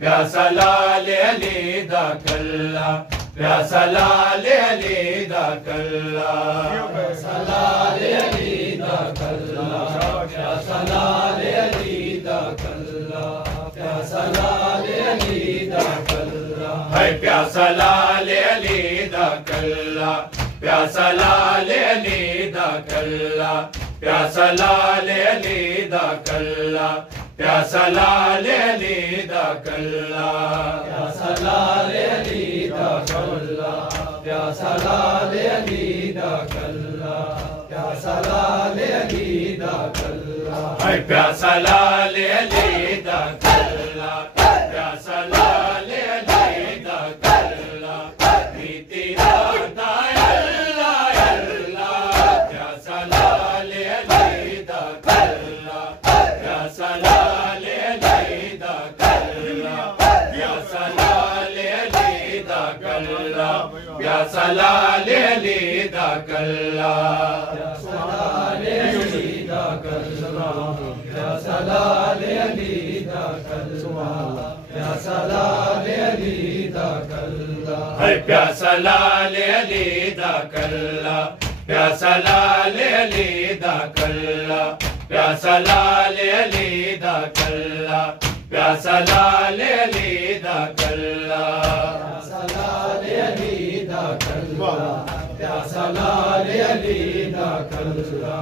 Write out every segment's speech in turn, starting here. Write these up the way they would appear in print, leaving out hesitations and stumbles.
پیاسا لال علی دا کلا پیاسا لال علی دا کلا پیاسا لال علی دا کلا پیاسا لال علی دا کلا پیاسا لال علی دا کلا ہے پیاسا لال علی دا کلا پیاسا لال علی دا کلا پیاسا لال علی دا کلا پیاسا لال علی دا کلا پیاسا لال علی دا کلا پیاسا لال علی دا کلا پیاسا لال علی دا کلا ہے پیاسا لال علی دا کلا پیاسا لال علی دا کلا بیتی راتا اللہ اللہ پیاسا لال علی دا کلا پیاسا لال علی دا کلا پیاسا لال علی دا کلا پیاسا لال علی دا کلا پیاسا لال علی دا کلا پیاسا لال علی دا کلا پیاسا لال علی دا کلا ہے پیاسا لال علی دا کلا پیاسا لال علی دا کلا پیاسا لال علی دا کلا پیاسا لال علی دا کلا پیاسا لال علی دا کلا پیاسا لال علی دا کلا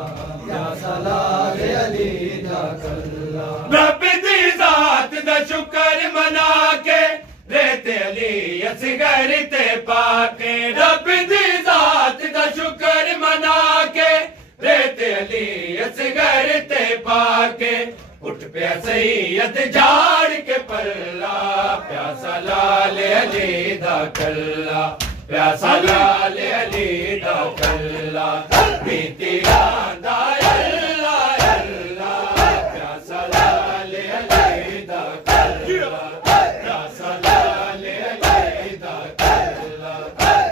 پیاسا لال علی دا کلا رب دی ذات دا شکر منا کے رہتے علی اصغر تے پاکے رب دی ذات دا شکر منا کے رہتے علی اصغر تے پاکے اٹھ پیا سید جھاڑ کے پلا پیاسا لال علی دا کلا پیاسا لال علی دا کلا بیتی راندہ اللہ اللہ پیاسا لال علی دا کلا پیاسا لال علی دا کلا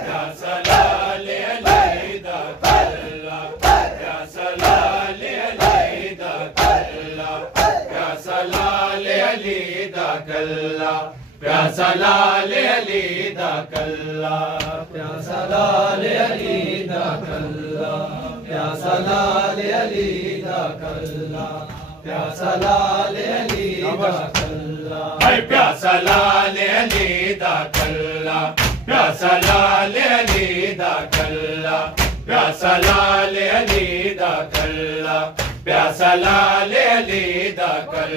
پیاسا لال علی دا کلا پیاسا لال علی دا کلا پیاسا لال علی دا کلا پیاسا لال علی دا کلا پیاسا لال علی دا کلا پیاسا لال علی دا کلا پیاسا لال علی دا کلا ہے پیاسا لال علی دا کلا پیاسا لال علی دا کلا پیاسا لال علی دا کلا پیاسا لال علی دا کلا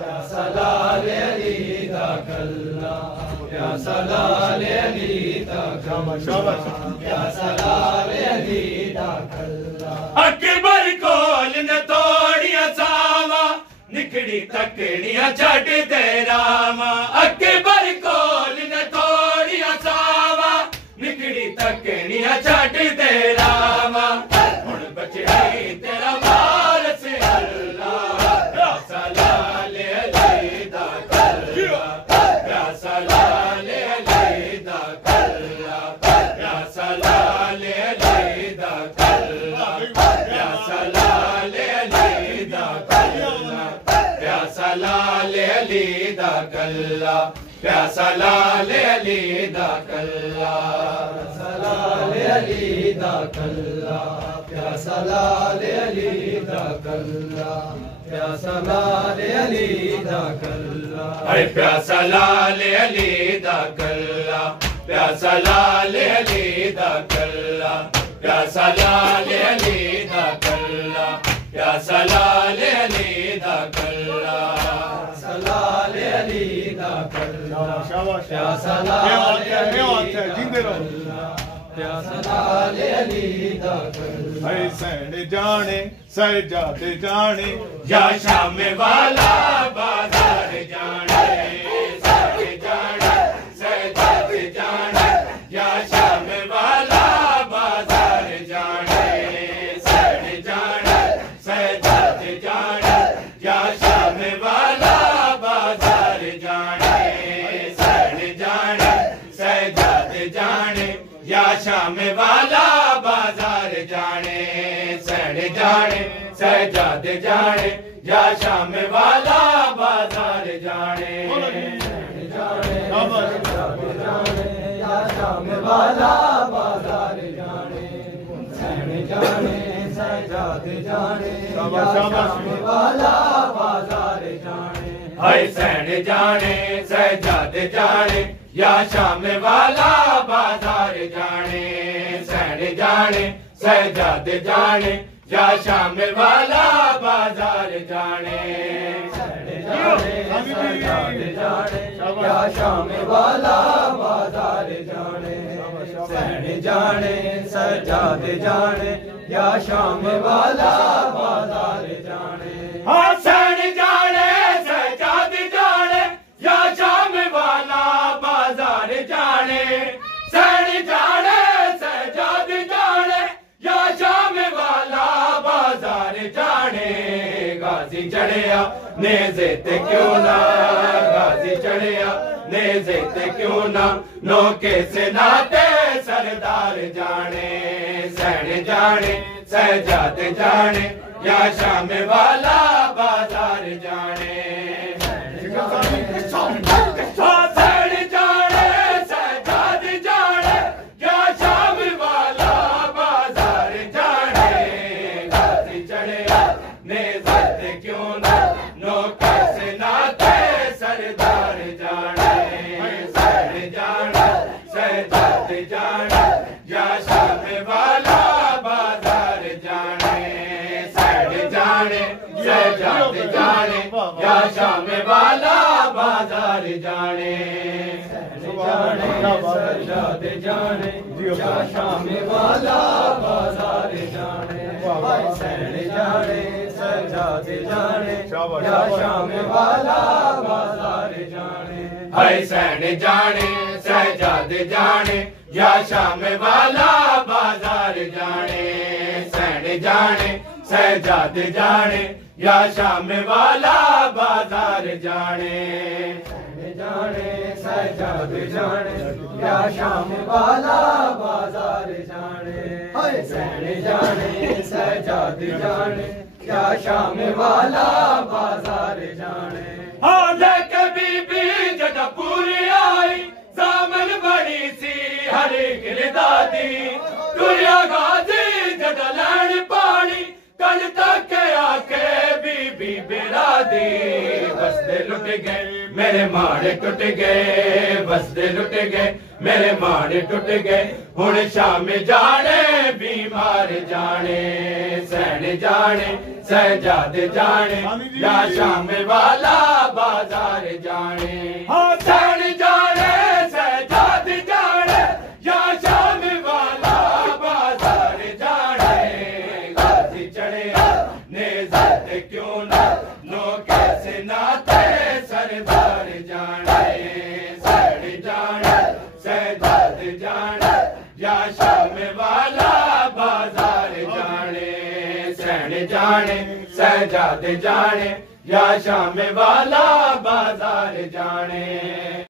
پیاسا لال علی دا کلا پیاسا لال علی دا کلا پیاسا لال علی دا کلا اکبر کول نے توڑیا ساوا نکڑی تکڑیاں چھٹ دے راما اکبر کول نے توڑیا ساوا نکڑی تکڑیاں چھٹ دے راما ہن بچڑی تیرا وارث اللہ پیاسا لال علی دا کلا پیاسا لال علی دا کلا پیاسا لال علی دا کلا پیاسا لال علی دا کلا پیاسا لال علی دا کلا پیاسا لال علی دا کلا پیاسا لال علی دا کلا پیاسا لال علی دا کلا پیاسا لال علی دا کلا ہے پیاسا لال علی دا کلا پیاسا لال علی دا کلا پیاسا لال علی دا کلا پیاسا لال علی دا کلا پیاسا لال علی دا کلا پیاسا لال علی دا کلا پیاسا لال علی دا کلا اے سین جانے سجاد جانے یا شام والا بازار جانے سج جانے سجاد جانے یا شام والا بازار جانے سج جانے سجاد جانے یا شام والا بازار جانے سج جانے سجاد جانے یا شام والا بازار جانے سڑ جانے سجاد جانے یا شام والا بازار جانے یا شام والا بازار جانے حسین جانے سجاد جانے یا شام والا بازار جانے حسین جانے سجاد جانے یا شام والا بازار جانے حسین جانے سجاد جانے یا شام والا بازار جانے یا شام والا بازار جانے حسین جانے سجاد جانے یا شام والا بازار جانے حسین جانے سجاد جانے یا شام والا بازار جانے حسین جانے سجاد جانے یا شام والا بازار جانے غازی چڑھیا نیزے تے کیوں نہ غازی چڑھیا نیزے تے کیوں نہ نوکے سے ناتے سردار جانے حسین جانے سجاد جانے یا شام والا بازار جانے حسین جانے سجاد جانے یا شام والا بازار جانے غازی چڑھیا نیزے تے کیوں نہ نوکے سے ناتے سردار جانے حسین جانے سجاد جانے یا شام والا بازار جانے حسین جانے سجاد جانے یا شام والا بازار جانے سجاد جانے یا شام والا بازار جانے حسین جانے سجاد جانے یا شام والا بازار جانے حسین جانے سجاد جانے یا شام والا بازار جانے حسین جانے سجاد جانے یا شام والا بازار جانے جانے سجاد جانے یا شام والا بازار جانے حسین جانے سجاد جانے یا شام والا بازار جانے کبھی بھی جد پوری آئی سامن بڑی سی ہر گل دادی دنیا غازی جد لین پانی کل تک آ کے بی برادی بستے لٹ گئے میرے ماڑے ٹوٹ گئے بستے لٹ گئے میرے ماڑے ٹوٹ گئے ہن شام جانے بیمار جانے حسین جانے سجاد جانے یا شام والا بازار جانے حسین جانے سجاد جانے یا شام والا بازار جانے غازی چڑھے نیزے تے کیوں نہ نوکے سے ناتے سردار جانے حسین جانے سجاد جانے یا شام والا بازار جانے حسین جانے سجاد جانے یا شام والا بازار جانے